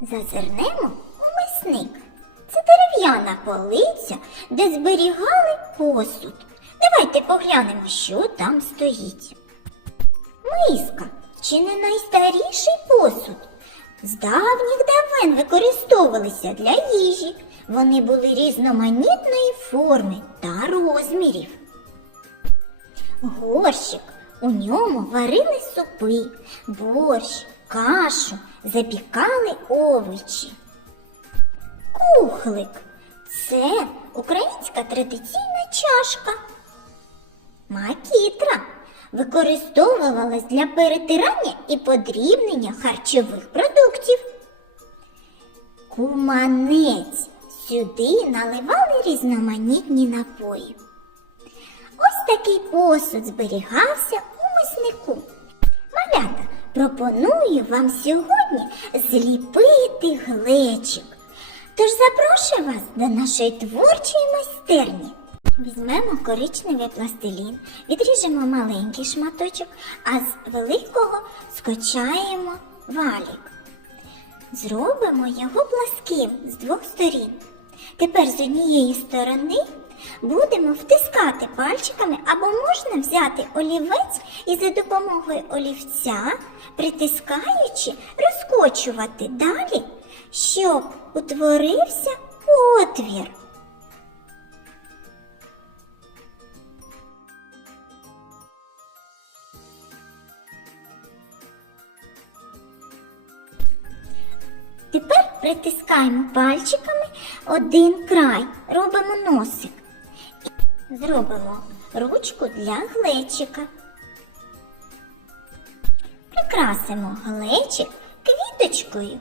Зазирнемо у мисник. Це дерев'яна полиця, де зберігали посуд. Давайте поглянемо, що там стоїть. Миска чи не найстаріший посуд? З давніх давен використовувалися для їжі. Вони були різноманітної форми та розмірів. Горщик. У ньому варили супи, борщ, кашу, запікали овочі. Кухлик це українська традиційна чашка. Макітра використовувалась для перетирання і подрібнення харчових продуктів. Куманець сюди наливали різноманітні напої. Ось такий посуд зберігався у миснику. Пропоную вам сьогодні зліпити глечик. Тож запрошую вас до нашої творчої майстерні. Візьмемо коричневий пластилін, відріжемо маленький шматочок, а з великого скочаємо валік. Зробимо його пласким з двох сторін. Тепер з однієї сторони будемо втискати пальчиками або можна взяти олівець і за допомогою олівця, притискаючи, розкочувати далі, щоб утворився отвір. Тепер притискаємо пальчиками один край, робимо носик. Зробимо ручку для глечика. Прикрасимо глечик квіточкою.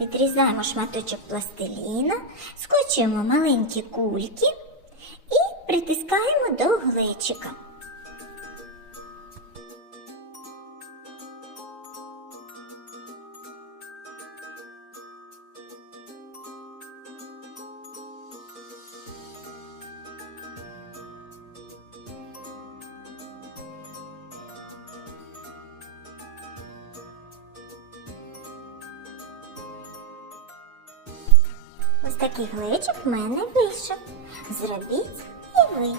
Відрізаємо шматочок пластиліна, скочуємо маленькі кульки і притискаємо до глечика. Ось такий глечик в мене вийшов. Зробіть і ви.